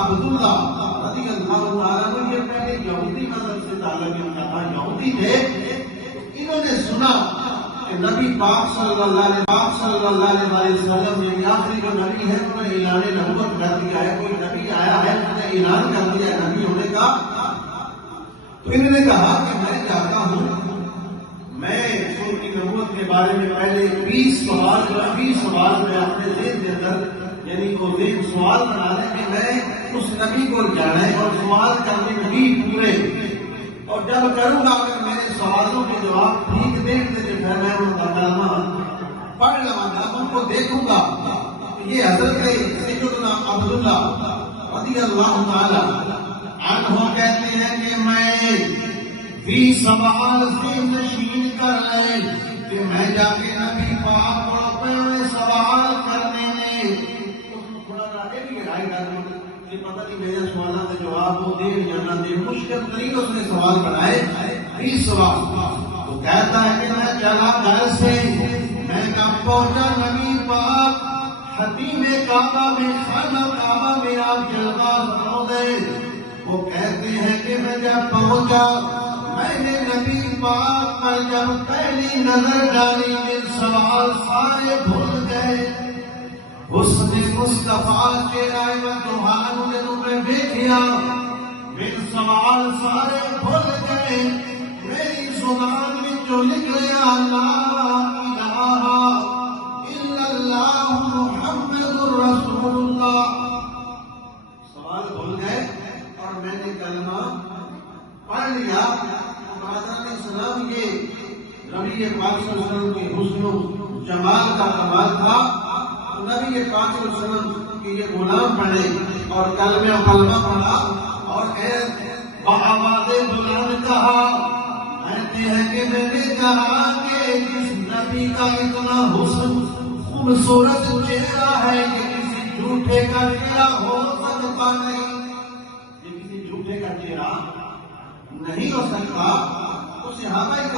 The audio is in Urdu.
عبداللہ رضی اللہ تعالیٰ عنہ یہ پہلے یہودی مذہب سے تعلق رکھتا تھا، یہودی تھے۔ انہوں نے سنا کہ نبی پاک صلی اللہ علیہ وسلم یعنی آخری جو نبی ہے انہوں نے اعلان نبوت کر دیا ہے، کوئی نبی آیا ہے انہوں نے اعلان کر دیا ہے نبی ہونے کا۔ تو انہوں نے کہا کہ میں چاہتا ہوں میں رسول کی نبوت کے بارے میں پہلے 20 سوال میں اپنے ذہن کے اندر یعنی وہ ذہن سوال بنا لیں کہ میں اس نبی کو جانے اور سوال کرنے بھی پورے، اور جب کروں گا اگر میرے سوالوں کے جواب ٹھیک دیں تو پھر میں ان کا کلمہ پڑھ لوں گا، ان کو دیکھوں گا۔ یہ حضرت سیدنا عبداللہ رضی اللہ تعالی عنہ کہتے ہیں کہ میں 20 سوال سے نشین کر لے کہ میں جا کے نبی پاک کو اپنے سوال کرنے میں تھوڑا راجے بھی لڑائی کرنے کہ پتہ نہیں میرے سوالوں کے جواب وہ دے یا نہ دے، مشکل ترین اس نے سوال بنائے 20 سوال۔ تو کہتا ہے کہ میں چلا گھر سے، میں کب پہنچا نبی پاک حتیم کعبہ میں، خانہ کعبہ میں آپ جلوہ فرمائے۔ وہ کہتے ہیں کہ میں جب پہنچا میں نے نبی پاک پر جب پہلی نظر ڈالی میرے سوال سارے بھول گئے، حسن مصطفیٰ کے رائے و تمہاروں نے تمہیں دیکھا، میرے سوال سارے بھول گئے، میری زبان میں جو نکلیا لا الہ الا اللہ محمد رسول اللہ، سوال بھول گئے اور میں نے کلمہ پڑھ لیا۔ اسلام یہ نبی پاک صلی اللہ علیہ وسلم کے حسن و جمال کا کمال تھا۔ نبی پاک صلی اللہ علیہ وسلم کے یہ غلام پڑھے اور کلمہ پڑھا اور بآواز بلند کہا، کہتے ہیں کہ میں نے کہا کہ جس نبی کا اتنا حسن خوبصورت چہرہ ہے کہ کسی جھوٹے کا چہرہ ہو سکتا نہیں، یہ کسی جھوٹے کا چہرہ نہیں ہو سکتا۔ تو صحابہ